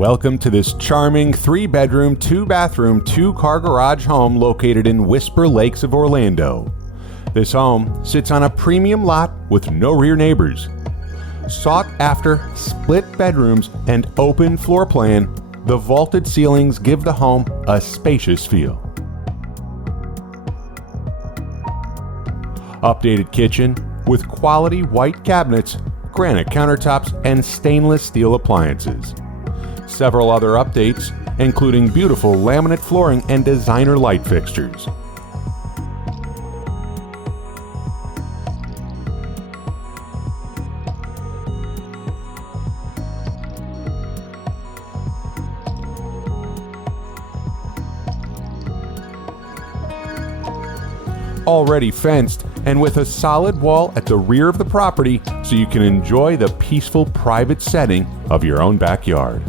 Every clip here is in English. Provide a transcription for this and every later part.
Welcome to this charming 3-bedroom, 2-bathroom, 2-car garage home located in Whisper Lakes of Orlando. This home sits on a premium lot with no rear neighbors. Sought after split bedrooms and open floor plan, the vaulted ceilings give the home a spacious feel. Updated kitchen with quality white cabinets, granite countertops, and stainless steel appliances. Several other updates, including beautiful laminate flooring and designer light fixtures. Already fenced and with a solid wall at the rear of the property so you can enjoy the peaceful private setting of your own backyard.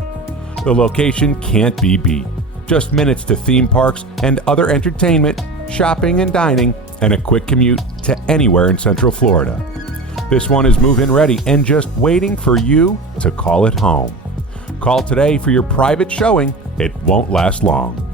The location can't be beat. Just minutes to theme parks and other entertainment, shopping and dining, and a quick commute to anywhere in Central Florida. This one is move-in ready and just waiting for you to call it home. Call today for your private showing. It won't last long.